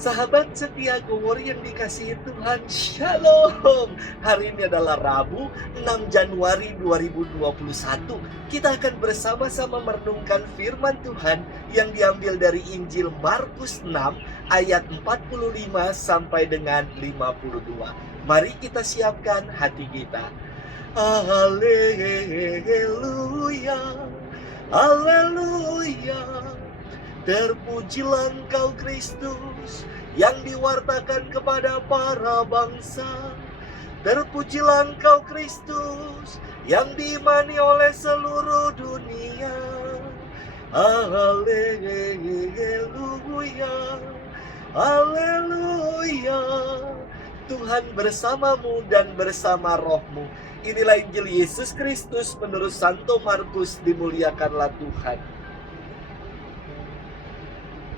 Sahabat setia Gowor yang dikasihi Tuhan, Shalom. Hari ini adalah Rabu, 6 Januari 2021. Kita akan bersama-sama merenungkan firman Tuhan yang diambil dari Injil Markus 6 ayat 45 sampai dengan 52. Mari kita siapkan hati kita. Haleluya, haleluya. Terpujilah Engkau Kristus yang diwartakan kepada para bangsa. Terpujilah Engkau Kristus yang diimani oleh seluruh dunia. Haleluya, haleluya. Tuhan bersamamu dan bersama rohmu. Inilah Injil Yesus Kristus menurut Santo Markus. Dimuliakanlah Tuhan.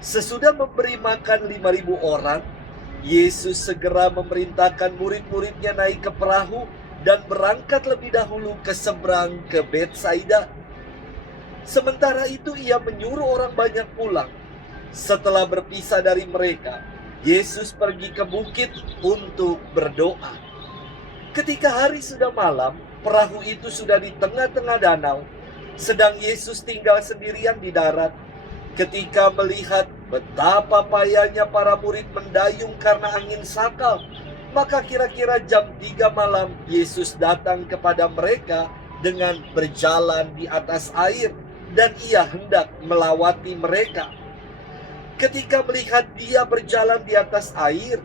Sesudah memberi makan 5.000 orang, Yesus segera memerintahkan murid-muridnya naik ke perahu dan berangkat lebih dahulu ke seberang ke Betsaida. Sementara itu ia menyuruh orang banyak pulang. Setelah berpisah dari mereka, Yesus pergi ke bukit untuk berdoa. Ketika hari sudah malam, perahu itu sudah di tengah-tengah danau, sedang Yesus tinggal sendirian di darat. Ketika melihat betapa payahnya para murid mendayung karena angin sakal, maka kira-kira jam 3 malam Yesus datang kepada mereka dengan berjalan di atas air, dan ia hendak melawati mereka. Ketika melihat dia berjalan di atas air,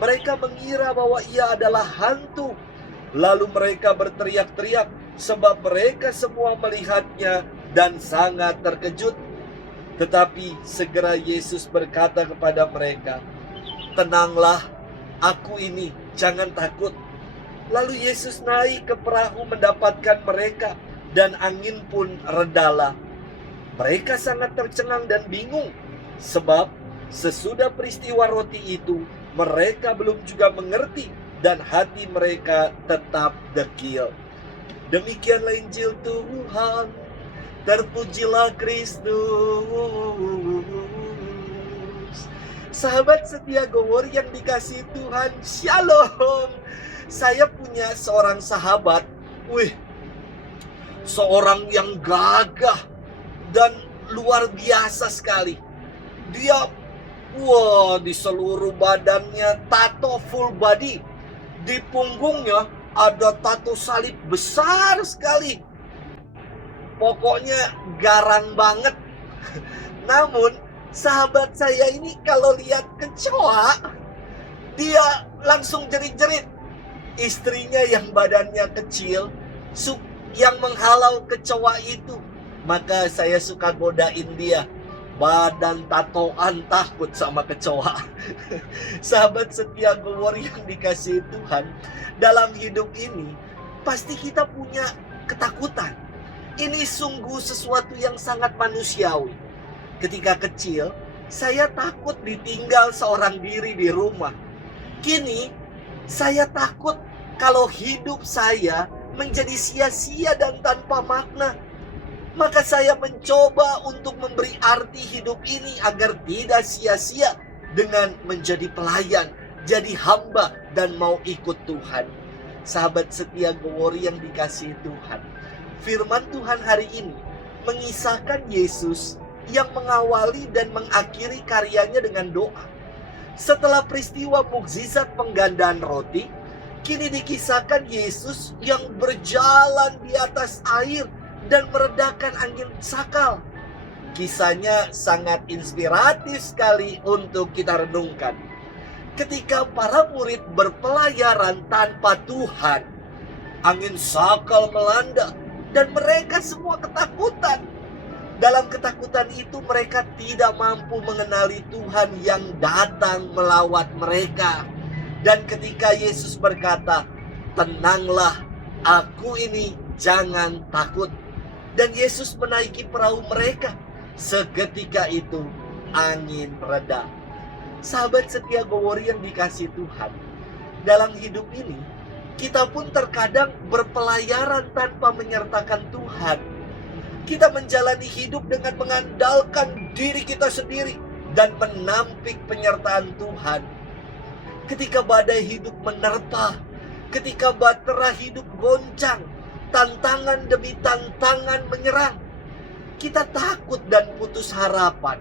mereka mengira bahwa ia adalah hantu. Lalu mereka berteriak-teriak sebab mereka semua melihatnya dan sangat terkejut. Tetapi segera Yesus berkata kepada mereka, "Tenanglah, aku ini, jangan takut." Lalu Yesus naik ke perahu mendapatkan mereka, dan angin pun redalah. Mereka sangat tercengang dan bingung, sebab sesudah peristiwa roti itu, mereka belum juga mengerti, dan hati mereka tetap dekil. Demikianlah Injil Tuhan. Terpujilah Kristus. Sahabat setia Gowor yang dikasihi Tuhan, Shalom. Saya punya seorang sahabat, seorang yang gagah dan luar biasa sekali. Dia, di seluruh badannya tato full body. Di punggungnya ada tato salib besar sekali. Pokoknya garang banget. Namun sahabat saya ini kalau lihat kecoa, dia langsung jerit-jerit. Istrinya yang badannya kecil, yang menghalau kecoa itu. Maka saya suka godain dia. Badan tatoan takut sama kecoa. Sahabat setia Gowor yang dikasihi Tuhan, dalam hidup ini pasti kita punya ketakutan. Ini sungguh sesuatu yang sangat manusiawi. Ketika kecil, saya takut ditinggal seorang diri di rumah. Kini, saya takut kalau hidup saya menjadi sia-sia dan tanpa makna. Maka saya mencoba untuk memberi arti hidup ini agar tidak sia-sia dengan menjadi pelayan, jadi hamba, dan mau ikut Tuhan. Sahabat setia Gowor yang dikasihi Tuhan, firman Tuhan hari ini mengisahkan Yesus yang mengawali dan mengakhiri karyanya dengan doa. Setelah peristiwa mukjizat penggandaan roti, kini dikisahkan Yesus yang berjalan di atas air dan meredakan angin sakal. Kisahnya sangat inspiratif sekali untuk kita renungkan. Ketika para murid berpelayaran tanpa Tuhan, angin sakal melanda dan mereka semua ketakutan. Dalam ketakutan itu mereka tidak mampu mengenali Tuhan yang datang melawat mereka. Dan ketika Yesus berkata, "Tenanglah, aku ini, jangan takut." Dan Yesus menaiki perahu mereka. Seketika itu angin reda. Sahabat setia Gowor yang dikasihi Tuhan, dalam hidup ini kita pun terkadang berpelayaran tanpa menyertakan Tuhan. Kita menjalani hidup dengan mengandalkan diri kita sendiri dan menampik penyertaan Tuhan. Ketika badai hidup menerpa, ketika batera hidup goncang, tantangan demi tantangan menyerang, kita takut dan putus harapan.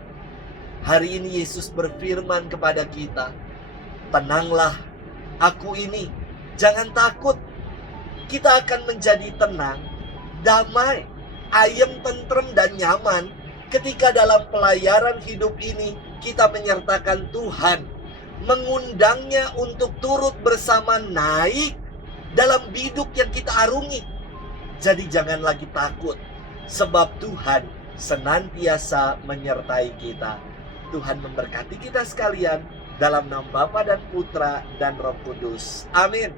Hari ini Yesus berfirman kepada kita, tenanglah, aku ini, jangan takut. Kita akan menjadi tenang, damai, ayem, tentrem, dan nyaman ketika dalam pelayaran hidup ini kita menyertakan Tuhan, mengundangnya untuk turut bersama naik dalam biduk yang kita arungi. Jadi jangan lagi takut, sebab Tuhan senantiasa menyertai kita. Tuhan memberkati kita sekalian dalam nama Bapa dan Putra dan Roh Kudus. Amin.